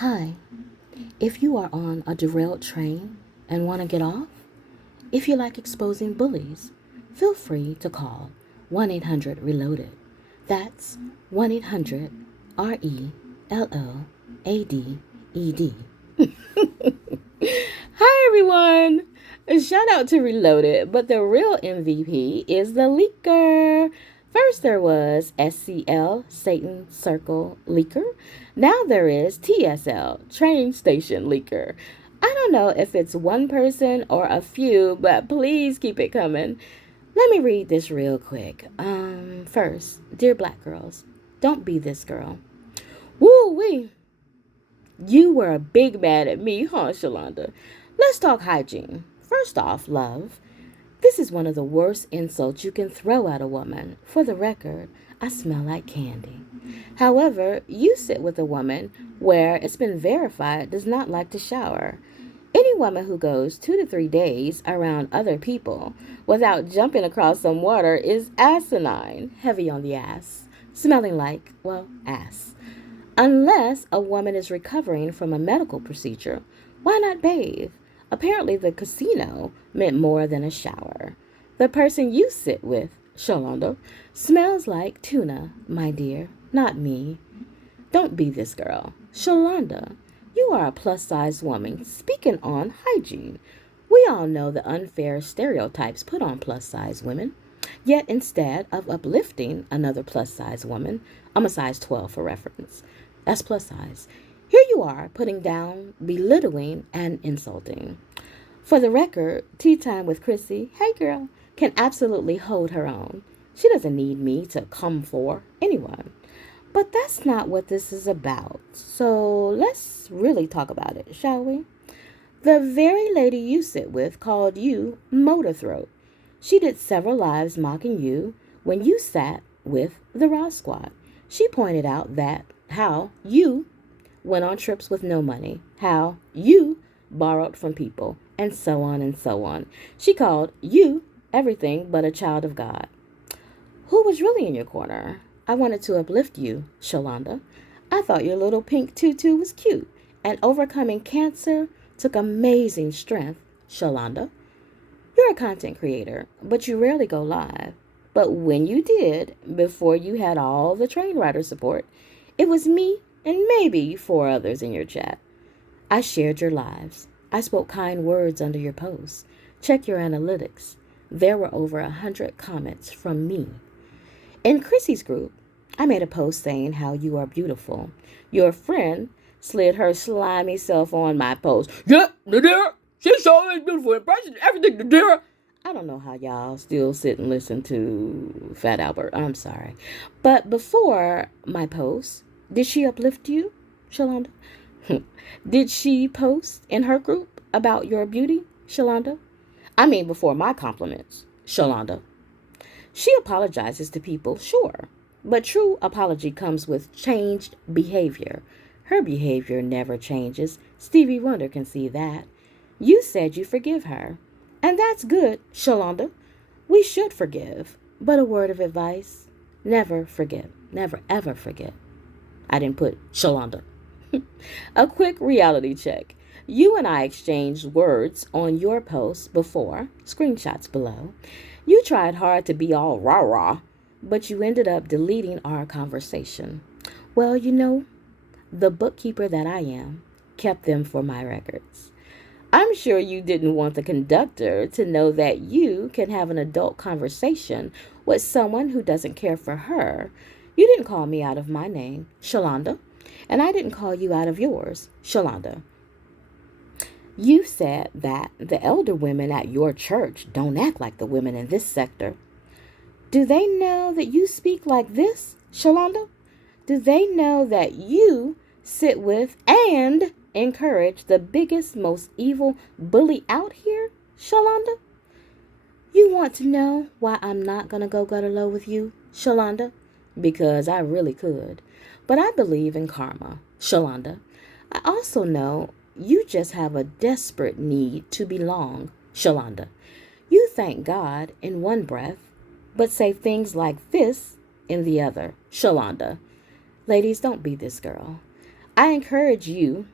Hi, if you are on a derailed train and want to get off, if you like exposing bullies, feel free to call 1 800 Reloaded. That's 1 800 RELOADED. Hi, everyone. A shout out to Reloaded, but the real MVP is the leaker. First, there was SCL, Satan Circle Leaker. Now there is TSL, Train Station Leaker. I don't know if it's one person or a few, but please keep it coming. Let me read this real quick. First, dear black girls, don't be this girl. Woo wee! You were a big mad at me, huh, Shalonda? Let's talk hygiene. First off, love, this is one of the worst insults you can throw at a woman. For the record, I smell like candy. However, you sit with a woman where it's been verified does not like to shower. Any woman who goes 2 to 3 days around other people without jumping across some water is asinine, heavy on the ass, smelling like, well, ass. Unless a woman is recovering from a medical procedure, why not bathe? Apparently, the casino meant more than a shower. The person you sit with, Shalonda, smells like tuna, my dear, not me. Don't be this girl. Shalonda, you are a plus-size woman speaking on hygiene. We all know the unfair stereotypes put on plus-size women. Yet instead of uplifting another plus-size woman, I'm a size 12 for reference. That's plus size. Here you are putting down, belittling, and insulting. For the record, Tea Time with Chrissy, hey girl, can absolutely hold her own. She doesn't need me to come for anyone. But that's not what this is about. So let's really talk about it, shall we? The very lady you sit with called you Motor Throat. She did several lives mocking you when you sat with the Raw Squad. She pointed out that how you went on trips with no money, how you borrowed from people, and so on and so on. She called you everything but a child of God. Who was really in your corner? I wanted to uplift you, Shalonda. I thought your little pink tutu was cute, and overcoming cancer took amazing strength, Shalonda. You're a content creator, but you rarely go live. But when you did, before you had all the train rider support, it was me and maybe 4 others in your chat. I shared your lives. I spoke kind words under your posts. Check your analytics. There were over 100 comments from me. In Chrissy's group, I made a post saying how you are beautiful. Your friend slid her slimy self on my post. Yeah, Nadira, she's always beautiful, impressive, everything, Nadira. I don't know how y'all still sit and listen to Fat Albert. I'm sorry. But before my post, did she uplift you, Shalonda? Did she post in her group about your beauty, Shalonda? I mean, before my compliments, Shalonda. She apologizes to people, sure, but true apology comes with changed behavior. Her behavior never changes. Stevie Wonder can see that. You said you forgive her. And that's good, Shalonda. We should forgive. But a word of advice, never forget. Never, ever forget. I didn't put Shalonda. A quick reality check. You and I exchanged words on your post before, screenshots below. You tried hard to be all rah-rah, but you ended up deleting our conversation. Well, the bookkeeper that I am kept them for my records. I'm sure you didn't want the conductor to know that you can have an adult conversation with someone who doesn't care for her. You didn't call me out of my name, Shalonda, and I didn't call you out of yours, Shalonda. You said that the elder women at your church don't act like the women in this sector. Do they know that you speak like this, Shalonda? Do they know that you sit with and encourage the biggest, most evil bully out here, Shalonda? You want to know why I'm not going to go gutter low with you, Shalonda? Because I really could. But I believe in karma, Shalonda. I also know you just have a desperate need to belong, Shalonda. You thank God in one breath, but say things like this in the other, Shalonda. Ladies, don't be this girl. I encouraged you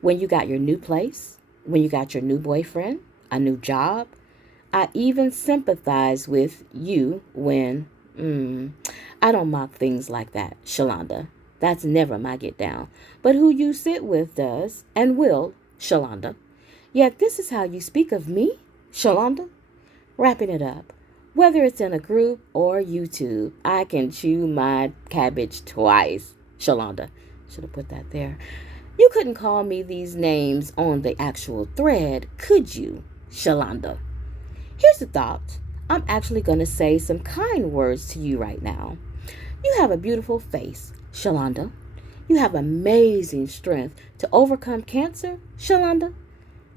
when you got your new place, when you got your new boyfriend, a new job. I even sympathize with you when, I don't mock things like that, Shalonda. That's never my get down. But who you sit with does and will, Shalonda. Yet this is how you speak of me, Shalonda. Wrapping it up. Whether it's in a group or YouTube, I can chew my cabbage twice, Shalonda. Should have put that there. You couldn't call me these names on the actual thread, could you, Shalonda? Here's the thought. I'm actually going to say some kind words to you right now. You have a beautiful face, Shalonda. You have amazing strength to overcome cancer, Shalonda.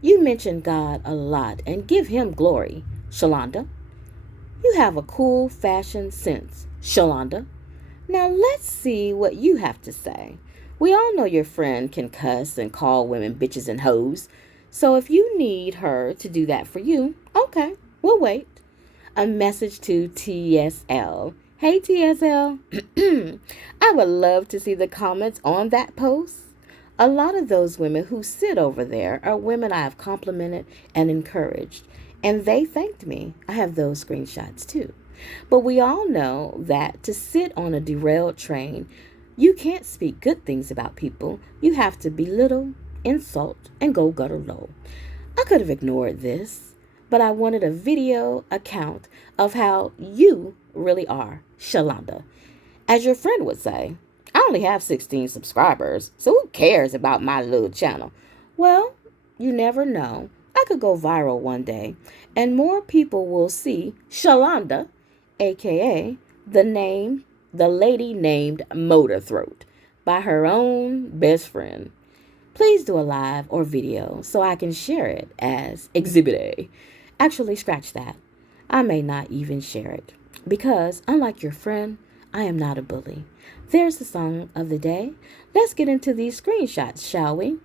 You mention God a lot and give him glory, Shalonda. You have a cool fashion sense, Shalonda. Now let's see what you have to say. We all know your friend can cuss and call women bitches and hoes. So if you need her to do that for you, okay, we'll wait. A message to TSL. Hey TSL, I would love to see the comments on that post. A lot of those women who sit over there are women I have complimented and encouraged, and they thanked me. I have those screenshots too. But we all know that to sit on a derailed train, you can't speak good things about people. You have to belittle, insult, and go gutter low. I could have ignored this, but I wanted a video account of how you really are, Shalonda. As your friend would say, I only have 16 subscribers, so who cares about my little channel? Well, you never know. I could go viral one day, and more people will see Shalonda, aka the lady named Motor Throat, by her own best friend. Please do a live or video so I can share it as Exhibit A. Actually, scratch that. I may not even share it because, unlike your friend, I am not a bully. There's the song of the day. Let's get into these screenshots, shall we?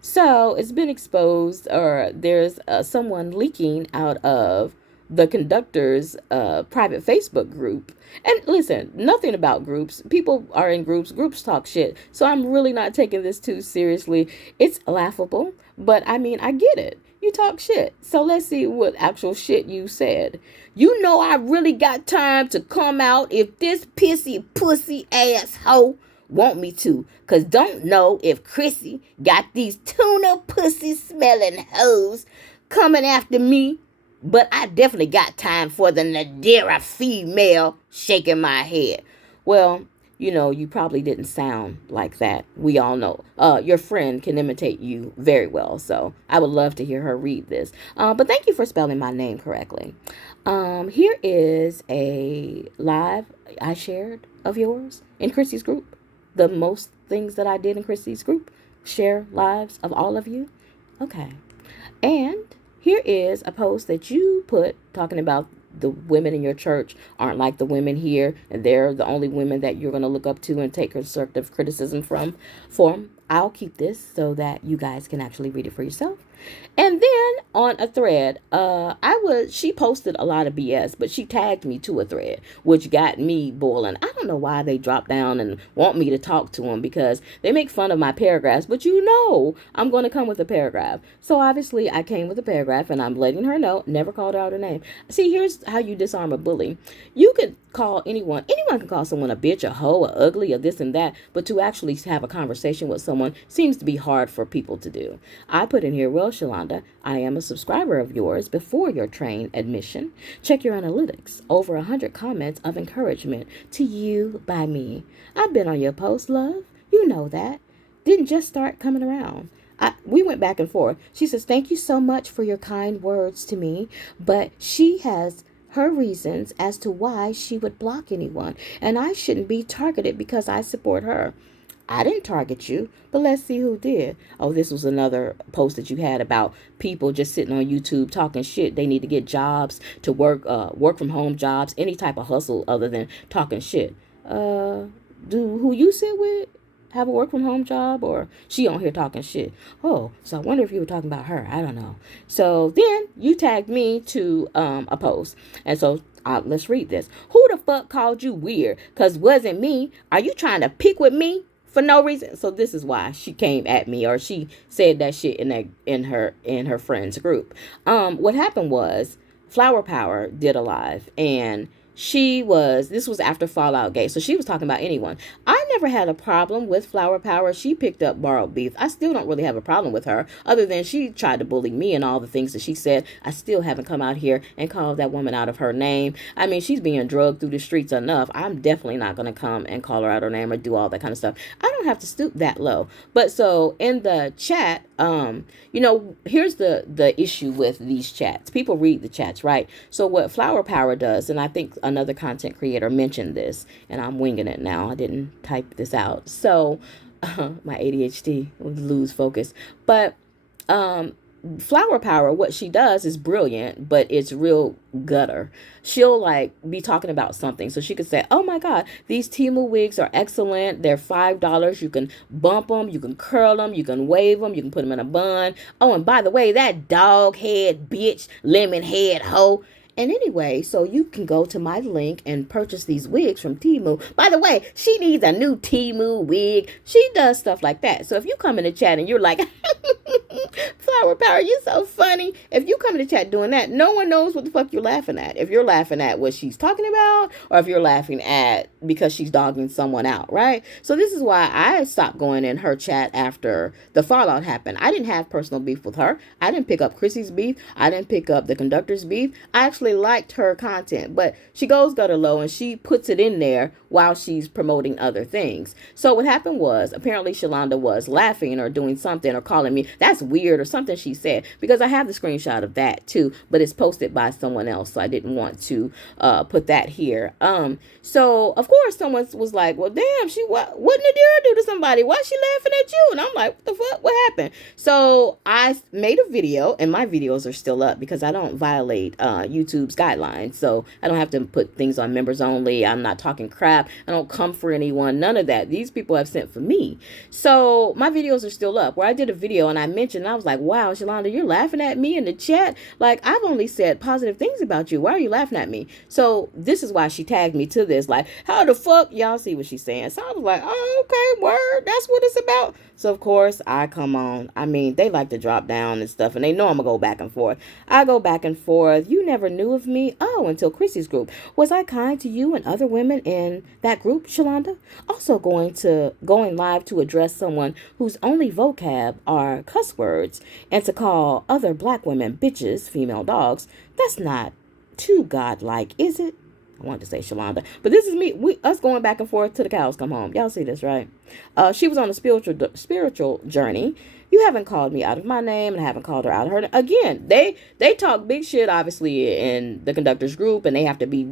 So it's been exposed, or there's someone leaking out of the conductor's private Facebook group. And listen, nothing about groups. People are in groups. Groups talk shit. So I'm really not taking this too seriously. It's laughable, but I mean, I get it. You talk shit. So let's see what actual shit you said. You know I really got time to come out if this pissy pussy asshole want me to. Cause don't know if Chrissy got these tuna pussy smelling hoes coming after me. But I definitely got time for the Nadira female shaking my head. Well, you know, you probably didn't sound like that. We all know. Your friend can imitate you very well. So I would love to hear her read this. But thank you for spelling my name correctly. Here is a live I shared of yours in Chrissy's group. The most things that I did in Chrissy's group. Share lives of all of you. Okay. And here is a post that you put talking about the women in your church aren't like the women here, and they're the only women that you're going to look up to and take constructive criticism from. I'll keep this so that you guys can actually read it for yourself. And then on a thread, she posted a lot of BS, but she tagged me to a thread, which got me boiling. I don't know why they drop down and want me to talk to them, because they make fun of my paragraphs, but you know I'm going to come with a paragraph. So obviously I came with a paragraph, and I'm letting her know, never called out her name. See, here's how you disarm a bully. You could call anyone can call someone a bitch, a hoe, a ugly, or this and that, but to actually have a conversation with someone seems to be hard for people to do. I put in here, well, Shalonda, I am a subscriber of yours before your train admission. Check your analytics. Over 100 comments of encouragement to you by me. I've been on your post, love. You know that. Didn't just start coming around. We went back and forth. She says, thank you so much for your kind words to me, but she has her reasons as to why she would block anyone, and I shouldn't be targeted because I support her. I didn't target you, but let's see who did. Oh, this was another post that you had about people just sitting on YouTube talking shit. They need to get jobs to work from home jobs, any type of hustle other than talking shit. Do who you sit with have a work from home job, or she on here talking shit? Oh, so I wonder if you were talking about her. I don't know. So then you tagged me to a post, and so let's read this. Who the fuck called you weird? Cause wasn't me. Are you trying to pick with me? for no reason. So this is why she came at me, or she said that shit in her friends group. What happened was Flower Power did a live, and this was after Fallout Gate, so she was talking about anyone. I never had a problem with Flower Power. She picked up borrowed beef. I still don't really have a problem with her, other than she tried to bully me and all the things that she said. I still haven't come out here and called that woman out of her name. I mean, she's being drugged through the streets enough. I'm definitely not going to come and call her out her name or do all that kind of stuff. I don't have to stoop that low. But so in the chat, here's the issue with these chats. People read the chats, right? So what Flower Power does, and I think another content creator mentioned this, and I'm winging it now. I didn't type this out. So my ADHD would lose focus. But Flower Power, what she does is brilliant, but it's real gutter. She'll like be talking about something. So she could say, oh my God, these Temu wigs are excellent. They're $5. You can bump them, you can curl them, you can wave them, you can put them in a bun. Oh, and by the way, that dog head bitch, lemon head hoe. And anyway, so you can go to my link and purchase these wigs from Temu. By the way, she needs a new Temu wig. She does stuff like that. So if you come in the chat and you're like, Flower Power, you're so funny. If you come in the chat doing that, no one knows what the fuck you're laughing at. If you're laughing at what she's talking about, or if you're laughing at because she's dogging someone out, right? So this is why I stopped going in her chat after the fallout happened. I didn't have personal beef with her. I didn't pick up Chrissy's beef. I didn't pick up the conductor's beef. I actually liked her content, but she goes gutter low and she puts it in there while she's promoting other things. So what happened was, apparently Shalonda was laughing or doing something or calling me, that's weird or something she said, because I have the screenshot of that too, but it's posted by someone else, so I didn't want to put that here. So of course someone was like, well damn, what did Nadira do to somebody? Why is she laughing at you? And I'm like, what the fuck, what happened? So I made a video, and my videos are still up because I don't violate YouTube's guidelines, so I don't have to put things on members only. I'm not talking crap. I don't come for anyone, none of that. These people have sent for me. So my videos are still up, where I did a video and I mentioned, I was like, wow, Shalonda, you're laughing at me in the chat. Like, I've only said positive things about you. Why are you laughing at me? So this is why she tagged me to this. Like, how the fuck? Y'all see what she's saying. So I was like, oh, okay, word. That's what it's about. So of course I come on. I mean, they like to drop down and stuff, and they know I'm gonna go back and forth. I go back and forth. You never knew of me? Oh, until Chrissy's group. Was I kind to you and other women in that group, Shalonda? Also going live to address someone whose only vocab are cuss words, and to call other black women bitches, female dogs. That's not too godlike, is it? I wanted to say Shalonda, but this is us going back and forth till the cows come home. Y'all see this, right? She was on a spiritual journey. You haven't called me out of my name, and I haven't called her out of her. Again, they talk big shit, obviously, in the conductor's group, and they have to be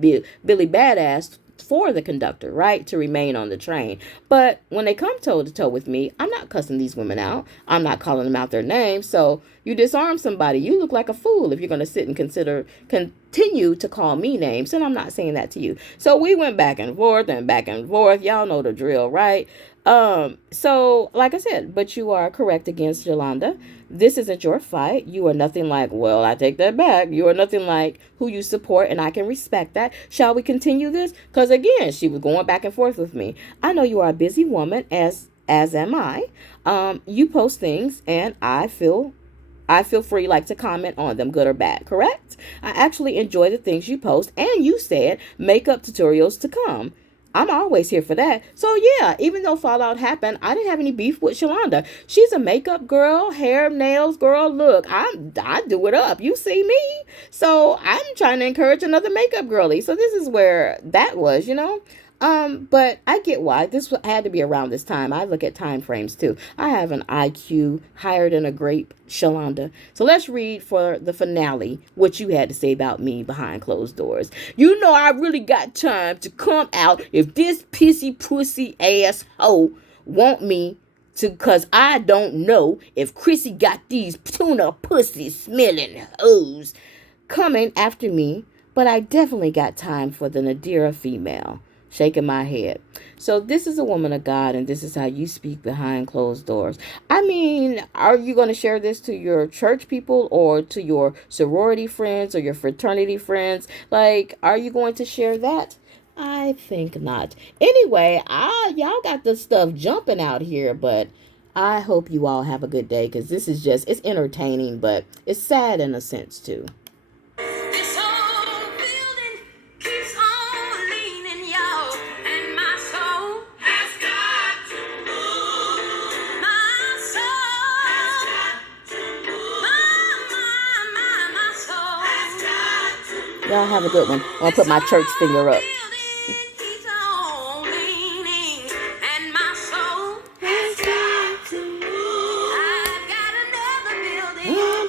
Billy Badass for the conductor, right, to remain on the train. But when they come toe to toe with me, I'm not cussing these women out. I'm not calling them out their names. So you disarm somebody. You look like a fool if you're going to sit and continue to call me names. And I'm not saying that to you. So we went back and forth and back and forth. Y'all know the drill, right? So like I said, but you are correct against Yolanda. This isn't your fight. You are nothing like, well, I take that back. You are nothing like who you support, and I can respect that. Shall we continue this? Because again, she was going back and forth with me. I know you are a busy woman, as am I. You post things, and I feel free like to comment on them, good or bad, correct? I actually enjoy the things you post, and you said makeup tutorials to come. I'm always here for that. So yeah, even though Fallout happened, I didn't have any beef with Shalonda. She's a makeup girl, hair, nails girl. Look, I do it up. You see me. So I'm trying to encourage another makeup girly. So this is where that was, But I get why this had to be around this time. I look at time frames too. I have an IQ higher than a grape, Shalonda. So let's read for the finale what you had to say about me behind closed doors. You know I really got time to come out if this pissy pussy ass hoe want me to, cause I don't know if Chrissy got these tuna pussy smelling hoes coming after me, but I definitely got time for the Nadira female. Shaking my head. So this is a woman of God, and this is how you speak behind closed doors. I mean, are you going to share this to your church people or to your sorority friends or your fraternity friends? Like, are you going to share that? I think not. Anyway, y'all got the stuff jumping out here, but I hope you all have a good day because this is just it's entertaining, but it's sad in a sense too. This whole building keeps on leaning, y'all, and my soul has got to move. My soul has got to move. My soul has got to move. Y'all have a good one. I'm gonna put my church finger up. Keeps on leaning, and my soul has got to move. I've got another building.